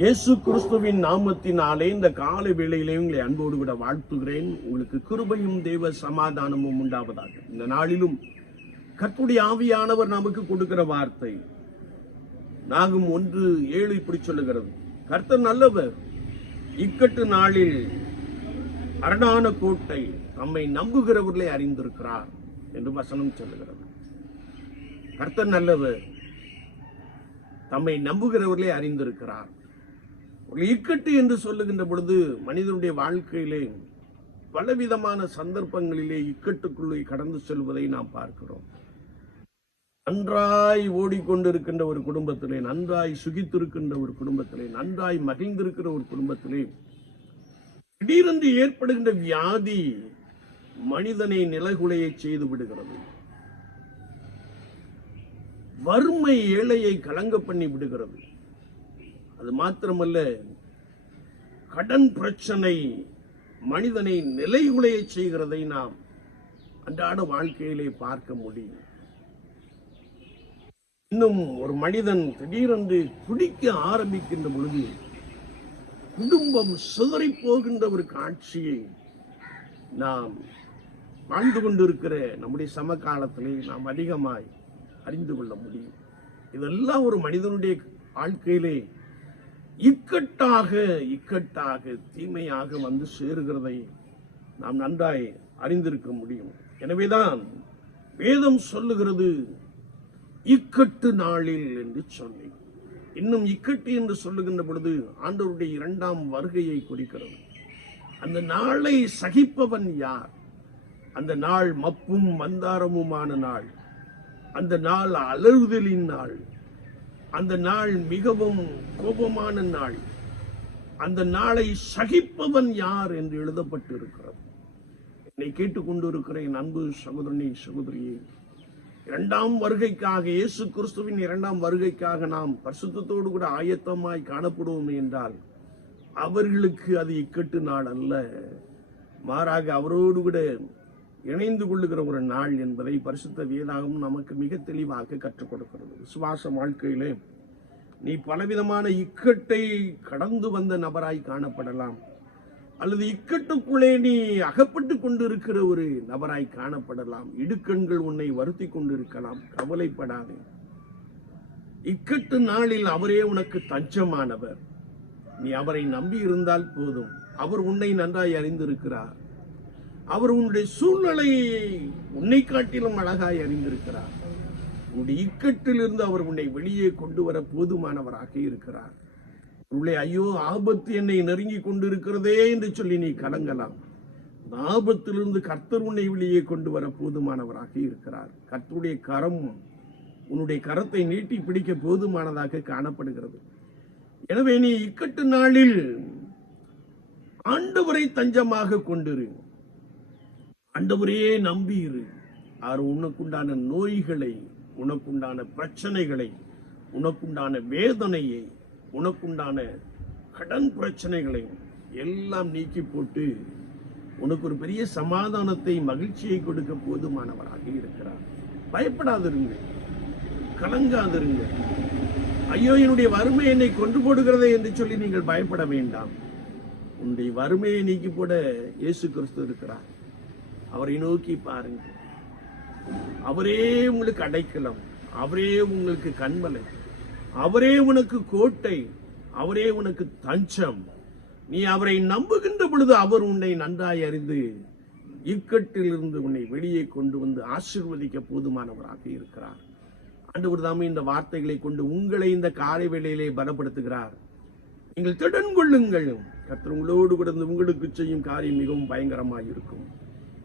இயேசு கிறிஸ்துவின் நாமத்தினாலே இந்த கால வேளையிலே உங்களை அன்போடு கூட வாழ்த்துகிறேன். உங்களுக்கு கிருபையும் தேவ சமாதானமும் உண்டாவதாக. இந்த நாளிலும் கற்புடைய ஆவியானவர் நமக்கு கொடுக்கிற வார்த்தை நாகும் ஒன்று ஏழு இப்படி சொல்லுகிறது. கர்த்தர் நல்லவர். இக்கட்டு நாளில் அரணான கோட்டை தம்மை நம்புகிறவர்களை அறிந்திருக்கிறார் என்று வசனம் சொல்லுகிறது. கர்த்தர் நல்லவர். தம்மை நம்புகிறவர்களே அறிந்திருக்கிறார். ஒரு இக்கட்டு என்று சொல்லுகின்ற பொழுது மனிதனுடைய வாழ்க்கையிலே பலவிதமான சந்தர்ப்பங்களிலே இக்கட்டுக்குள்ளே கடந்து செல்வதை நாம் பார்க்கிறோம். நன்றாய் ஓடிக்கொண்டிருக்கின்ற ஒரு குடும்பத்திலே நன்றாய் சுகித்திருக்கின்ற ஒரு குடும்பத்திலே நன்றாய் மகிழ்ந்திருக்கிற ஒரு குடும்பத்திலே திடீரென்று ஏற்படுகின்ற வியாதி மனிதனை நிலகுலைய செய்து விடுகிறது. வறுமை ஏழையை கலங்க பண்ணி விடுகிறது. அது மாத்திரமல்ல கடன் பிரச்சனை மனிதனை நிலைகுலைய செய்கிறதை நாம் அன்றாட வாழ்க்கையிலே பார்க்க முடியும். இன்னும் ஒரு மனிதன் திடீரென்று குடிக்க ஆரம்பிக்கின்ற பொழுது குடும்பம் சிதறி போகின்ற ஒரு காட்சியை நாம் வாழ்ந்து கொண்டிருக்கிற நம்முடைய சமகாலத்திலே நாம் அதிகமாய் அறிந்து கொள்ள முடியும். இதெல்லாம் ஒரு மனிதனுடைய வாழ்க்கையிலே இக்கட்டாக இக்கட்டாக தீமையாக வந்து சேருகிறதை நாம் நன்றாய் அறிந்திருக்க முடியும். எனவேதான் வேதம் சொல்லுகிறது இக்கட்டு நாளில் என்று சொல்லி இன்னும் இக்கட்டு என்று சொல்லுகின்ற பொழுது ஆண்டவருடைய இரண்டாம் வருகையை குறிக்கிறது. அந்த நாளை சகிப்பவன் யார்? அந்த நாள் மப்பும் மந்தாரமுமான நாள். அந்த நாள் அலறுதலின் நாள். அந்த நாள் மிகவும் கோபமான நாள். அந்த நாளை சகிப்பவன் யார் என்று எழுதப்பட்டு இருக்கிறது என்னை கேட்டுக்கொண்டிருக்கிற என் அன்பு சகோதரனே சகோதரியே. இரண்டாம் வருகைக்காக இயேசு கிறிஸ்துவின் இரண்டாம் வருகைக்காக நாம் பரிசுத்தோடு கூட ஆயத்தமாய் காணப்படுவோம் என்றால் அவர்களுக்கு அது இக்கட்டு நாள் அல்ல. மாறாக அவரோடு கூட இணைந்து கொள்ளுகிற ஒரு நாள் என்பதை பரிசுத்த வேதாகம் நமக்கு மிக தெளிவாக கற்றுக் கொடுக்கிறது. விசுவாச வாழ்க்கையிலே நீ பலவிதமான இக்கட்டை கடந்து வந்த நபராய் காணப்படலாம். அல்லது இக்கட்டுக்குள்ளே நீ அகப்பட்டு கொண்டிருக்கிற ஒரு நபராய் காணப்படலாம். இடுக்கண்கள் உன்னை வருத்தி கொண்டிருக்கலாம். கவலைப்படாதே. இக்கட்டு நாளில் அவரே உனக்கு தஞ்சமானவர். நீ அவரை நம்பி இருந்தால் போதும். அவர் உன்னை நன்றாய் அறிந்திருக்கிறார். அவர் உன்னுடைய சூழ்நிலையை உன்னை காட்டிலும் அழகாய் அறிந்திருக்கிறார். உன்னுடைய இக்கட்டிலிருந்து அவர் உன்னை வெளியே கொண்டு வர போதுமானவராக இருக்கிறார். உள்ளே ஐயோ ஆபத்து என்னை நெருங்கி கொண்டிருக்கிறதே என்று சொல்லி நீ கலங்கலாம். ஆபத்திலிருந்து கர்த்தர் உன்னை வெளியே கொண்டு வர போதுமானவராக இருக்கிறார். கர்த்தருடைய கரம் உன்னுடைய கரத்தை நீட்டி பிடிக்க போதுமானதாக காணப்படுகிறது. எனவே நீ இக்கட்டு நாளில் ஆண்டவரை தஞ்சமாக கொண்டிரு. அண்டவரையே நம்பியிரு அவர் உனக்குண்டான நோய்களை உனக்குண்டான பிரச்சனைகளை உனக்குண்டான வேதனையை உனக்குண்டான கடன் பிரச்சனைகளை எல்லாம் நீக்கி போட்டு உனக்கு ஒரு பெரிய சமாதானத்தை மகிழ்ச்சியை கொடுக்க போதுமானவராக இருக்கிறார். பயப்படாதிருங்க கலங்காதிருங்க ஐயோ என்னுடைய வறுமை என்னை கொண்டு போடுகிறதே என்று சொல்லி நீங்கள் பயப்பட வேண்டாம். உன்னுடைய வறுமையை நீக்கி போட இயேசு கிறிஸ்து இருக்கிறார். அவரை நோக்கி பாருங்க அவரே உங்களுக்கு அடைக்கலம் அவரே உங்களுக்கு கண்மலை அவரே உனக்கு கோட்டை அவரே உனக்கு தஞ்சம். நீ அவரை நம்புகின்ற பொழுது அவர் உன்னை நன்றாய் அறிந்து இக்கட்டிலிருந்து உன்னை வெளியே கொண்டு வந்து ஆசிர்வதிக்க போதுமானவராக இருக்கிறார். ஆண்டவர் தாமே இந்த வார்த்தைகளை கொண்டு உங்களை இந்த காலை வேளையிலே பலப்படுத்துகிறார். நீங்கள் திடன் கொள்ளுங்கள் கர்த்தர் உங்களோடு இருந்து உங்களுக்கு செய்யும் காரியம் மிகவும் பயங்கரமாக இருக்கும்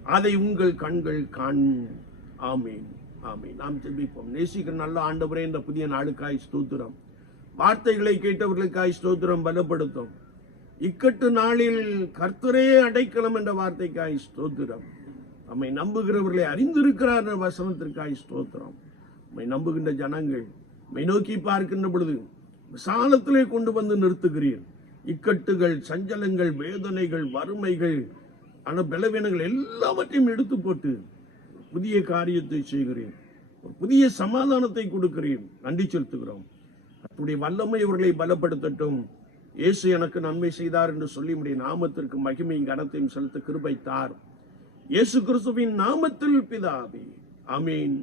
அதை உங்கள் கண்கள் காண். ஆமீன். ஆமீன். நாம் ஜெபிப்போம். நேசிக்கிற நல்ல ஆண்டவரே இந்த புதிய நாளுக்காய் ஸ்தோத்திரம். வார்த்தைகளை கேட்டவர்களுக்காய் ஸ்தோத்திரம் பலப்படுத்தும். இக்கட்டு நாளில் கர்த்தரே அடைக்கலம் என்ற வார்த்தைக்காய் ஸ்தோத்திரம். நம்மை நம்புகிறவர்களை அறிந்திருக்கிறார் என்ற வசனத்திற்காய் ஸ்தோத்திரம். நம்மை நம்புகின்ற ஜனங்கள் மை நோக்கி பார்க்கின்ற பொழுது விசாலத்திலே கொண்டு வந்து நிறுத்துகிறீர். இக்கட்டுகள் சஞ்சலங்கள் வேதனைகள் வறுமைகள் ஆனால் பலவீனங்கள் எல்லாவற்றையும் எடுத்து போட்டு புதிய காரியத்தை செய்கிறேன். ஒரு புதிய சமாதானத்தை கொடுக்கிறேன். நன்றி செலுத்துகிறோம். அப்படி வல்லமை இவர்களை பலப்படுத்தட்டும். இயேசு எனக்கு நன்மை செய்தார் என்று சொல்லி உடைய நாமத்திற்கு மகிமையும் கனத்தையும் செலுத்த கிருபைத்தார். இயேசு கிறிஸ்துவின் நாமத்தில் பிதாவே. ஆமீன்.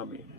ஆமீன்.